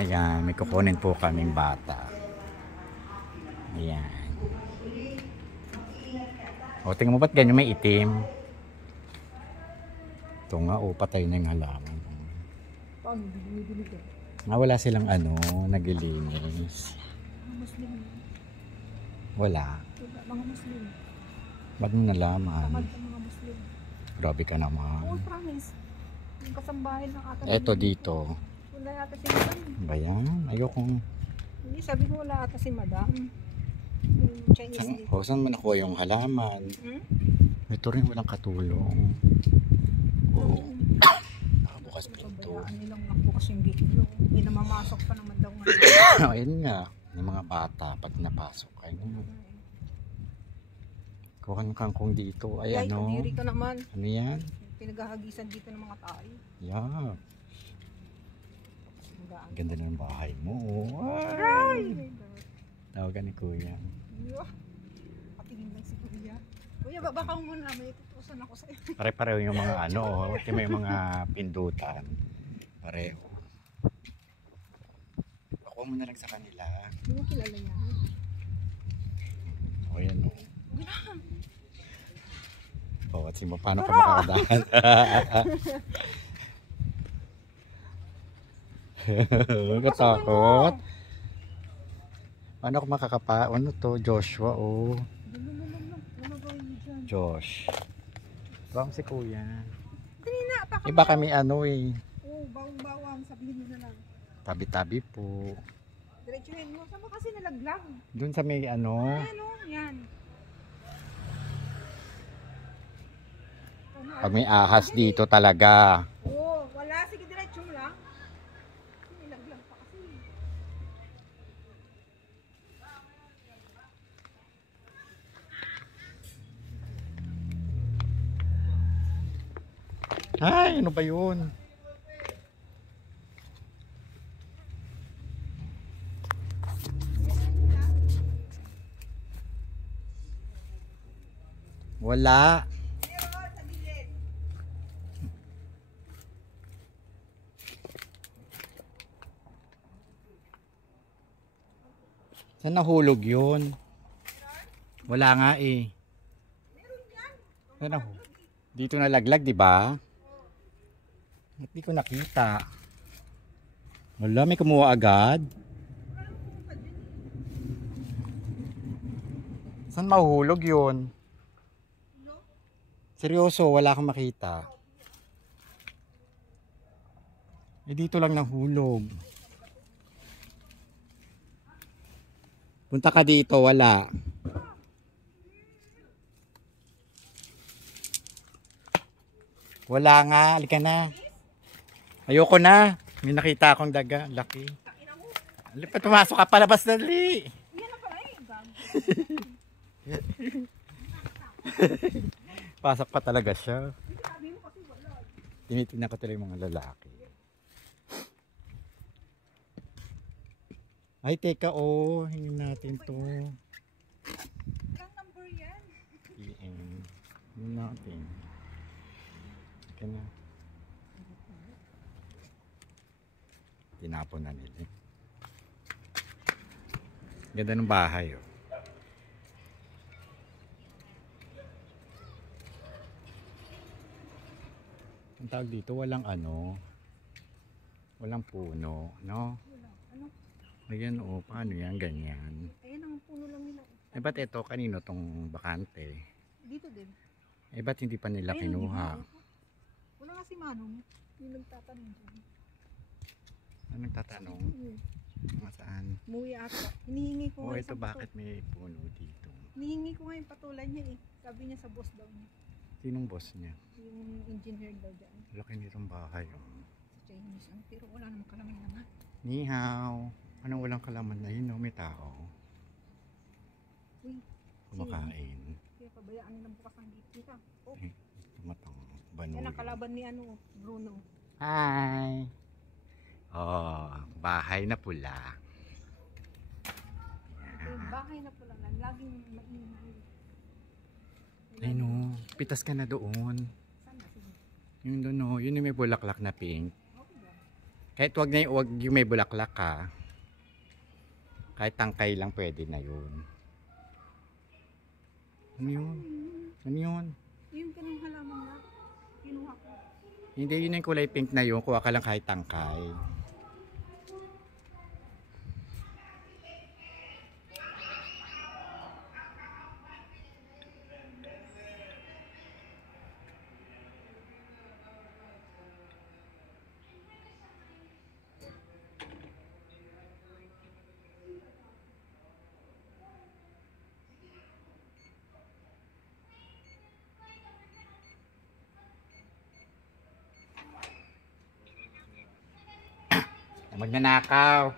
Ayan, may kukunin po kaming bata. Ayan. O, tingnan mo ba't ganyan may itim? Ito nga, o, patay na yung halaman. Paano? Binibinig ka? Wala silang naglilinis. Mga Muslim. Wala. Mga Muslim. Ba't mo nalaman? Tamad ng mga Muslim. Grabe ka naman. Oo, promise. Yung kasambahay ng ata. Eto dito. Wala ata si Madam. Ba yan? Ayokong... Hindi, sabi ko wala ata si Madam. Yung Chinese dito. Saan mo nakuha yung halaman? Hmm? Ito rin walang katulong. Oo. Nakabukas pinto. Pabayaan nilang nakabukas yung gate nyo. May namamasok pa naman daw. Ayun nga. Yung mga bata pag napasok. Ayun. Kuha ng kangkong dito. Ay, ano? Kadiri ka naman. Ano yan? Pinaghahagisan dito ng mga tayo. Yeah. Ang ganda ng bahay mo. Ay! Tawagan ni Kuya. Patingin lang si Kuya. Kuya, baka muna. May tutusan ako sa'yo. Pare-pareho yung mga ano. May mga pindutan. Pareho. Ako mo na lang sa kanila. Hindi mo kilala yan. O yan o. Bawat si mo. Paano ka Tara! makakadaan? Katakot. Paano ako makakapa? Ano to? Joshua o. Josh. Bawang si Kuya. Kanina, Iba kami ano eh. Oo, bawang-bawang. Sabihin mo na lang. Tabi-tabi po. Diretsuhin mo. Saan mo kasi nalaglag? Doon sa may ano. Ano? Yan. Pag may ahas dito talaga. Oo, wala. Sige, diretso mo lang. Nilaglag pa kasi. Ay, ano ba yun? Wala. Saan nahulog yun? Wala nga eh. Saan nahulog? Dito nalaglag, di ba? Hindi ko nakita. Wala, may kumuha agad. Saan mahuhulog yun? Seryoso, wala akong makita. Eh dito lang nahulog. Punta ka dito, wala. Wala nga, halika na. Ayoko na. May nakita akong daga, laki. Lipat, pumasok ka palabas na li. Yan na pala eh. Pasok pa talaga siya. Sabi mo kasi wala. Tinitingnan ko talaga yung mga lalaki. Ay, teka, hingin natin to. Ilang number yan? Hingin natin. Teka na. Tinapon na nila. Ganda ng bahay, oh. Ang tawag dito, walang walang puno, no? Ano? Ayan, paano yan, ganyan? Ayan ang puno lang nila. Eh, ba't ito, kanino tong bakante? Dito din. Eh, ba't hindi pa nila Ayun, kinuha? Wala nga si Manong. Yung nagtatanong dyan. Ano nagtatanong? Mga saan? Umuwi ata. Hinihingi ko nga Ito isang bakit may puno dito? Hinihingi ko nga yung patulan niya eh. Sabi niya sa boss daw niya. Sinong boss niya? Yung engineer daw dyan. Laki nitong bahay, oh. Sa Chinese. Pero wala namang kalaman naman. Ni hao. Anong walang kalaman na yun, may tao. Uy. Kumakain. Kaya pabayaan nilang bukas ang gate kita. Oh. Tumatang Yan banulo. ang kalaban ni Bruno. Hi! Bahay na pula. Yung bahay na pala lang. Laging maingay. Ay no, pitas ka na doon. Saan ba? Sige. Yung doon, no, yun yung may bulaklak na pink. Okay ba? Kahit wag yung may bulaklak ha. Kahit tangkay lang pwede na yun. Ano yun? Ano yun? Yung kanang halaman na. Kinuha ko. Hindi, yun yung kulay pink na yun. Kuha ka lang kahit tangkay. Magnanakaw.